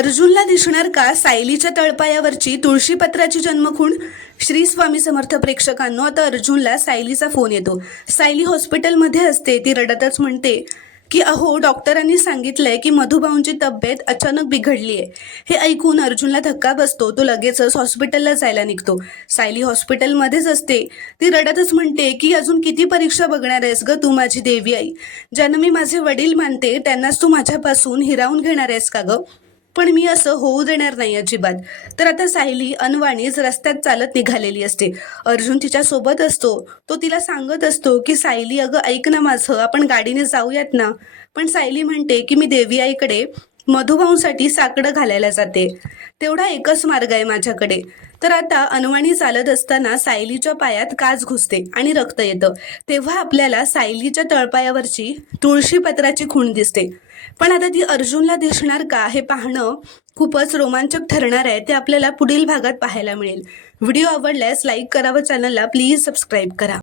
अर्जुनला दिसणार का सायलीच्या तळपायावरची तुळशीपत्राची जन्मखूण? श्री स्वामी समर्थ प्रेक्षकांनो, आता अर्जुनला सायलीचा फोन येतो. सायली हॉस्पिटलमध्ये असते. ती रडतच म्हणते की अहो, डॉक्टरांनी सांगितलंय की मधुभाऊंची तब्येत अचानक बिघडली आहे. हे ऐकून अर्जुनला धक्का बसतो. तो लगेचच हॉस्पिटलला जायला निघतो. सायली हॉस्पिटलमध्येच असते. ती रडतच म्हणते की अजून किती परीक्षा बघणार आहेस ग तू, माझी देवी आई? ज्यांना मी माझे वडील मानते त्यांनाच तू माझ्यापासून हिरावून घेणार आहेस का ग? पण मी असं होऊ देणार नाही अजिबात. तर आता सायली अनवाणीच रस्त्यात चालत निघालेली असते. अर्जुन तिच्या सोबत असतो. तो तिला सांगत असतो की सायली, अगं ऐक ना माझं, आपण गाडीने जाऊयात ना. पण सायली म्हणते की मी देवी आईकडे मधुभाऊंसाठी साकडं घालायला जाते. तेवढा एकच मार्ग आहे माझ्याकडे. तर आता अनवाणी चालत असताना सायलीच्या पायात काच घुसते आणि रक्त येतं. तेव्हा आपल्याला सायलीच्या तळपायावरची तुळशीपत्राची खूण दिसते. पण आता ती अर्जुनला दिसणार का हे पाहणं खूपच रोमांचक ठरणार आहे. ते आपल्याला पुढील भागात पाहायला मिळेल. व्हिडिओ आवडल्यास लाईक करा व चॅनलला प्लीज सबस्क्राईब करा.